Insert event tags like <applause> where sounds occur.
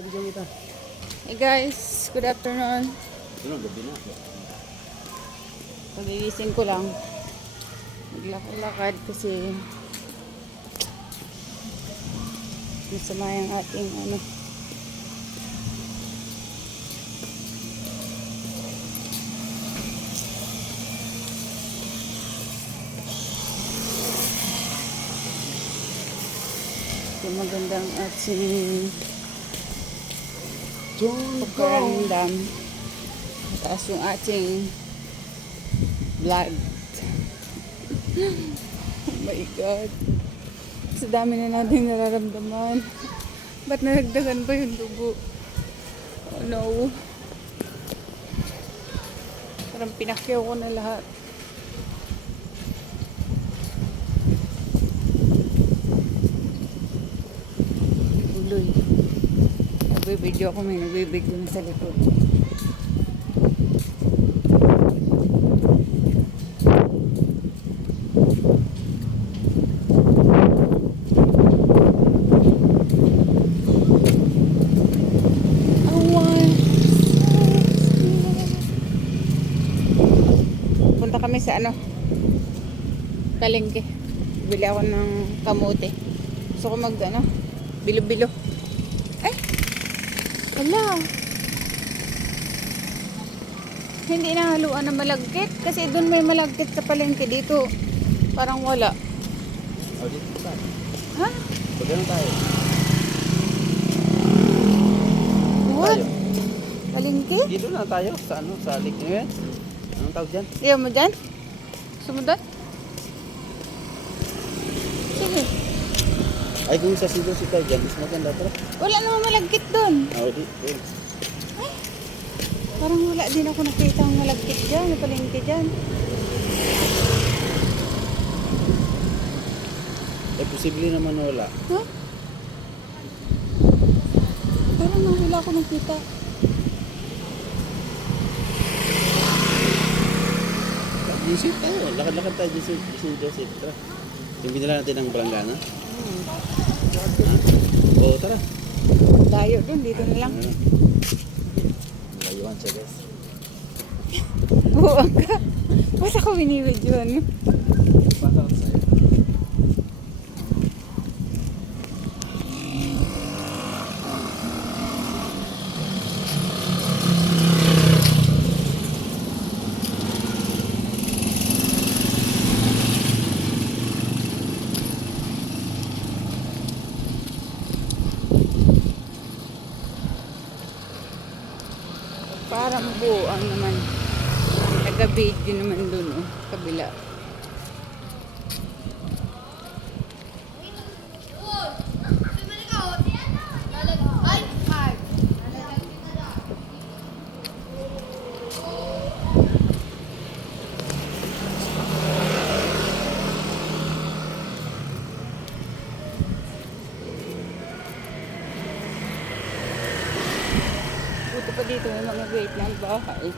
Hey guys, good afternoon. Ano. Pagigising ko lang. Naglakad-lakad kasi masama yung ating ano. Yung magandang ating Don't pagkaramdam. Mataas yung ating blood. oh my God. Sa dami na natin nararamdaman. Ba't naragdagan pa yung dugo? Oh no. Parang pinakyaw ko na lahat. Nagbibideo ako may nagbibideo na sa likod. Punta kami sa ano? Palengke. Bili ako ng kamote. Gusto ko mag ano? Bilo-bilo. Wala. Hindi nahaluan ng malagkit. Kasi doon may malagkit sa palengke. Dito, parang wala. Oh, dito tayo. Ha? Pagano tayo? What? Palengke? Dito na tayo. Sa ano? Sa lake na yan. Anong tawag dyan? Iyan mo dyan? Gusto mo doon? Sige. Ay, kung sa silo si tayo dyan, mas maganda tara. Wala namang malagkit doon. Oh, di. di. Parang wala din ako nakita ang malagkit dyan. May palengke dyan. Eh, posible naman na wala. Ha? Parang wala ako nakita. Joseph tayo. Lakad-lakad tayo, Joseph. Joseph, Joseph. Tara. Yung binila natin ng balanggana. Hmm. Oo, tara. Layo doon. Dito na lang. Layuan siya, guys. <laughs> Buwag ka. Basta ko binibidyoan. Pasok sa'yo. Parang buwang naman. Nag-video naman doon. Oh, kabila. Buti pa dito may mga ng bahay.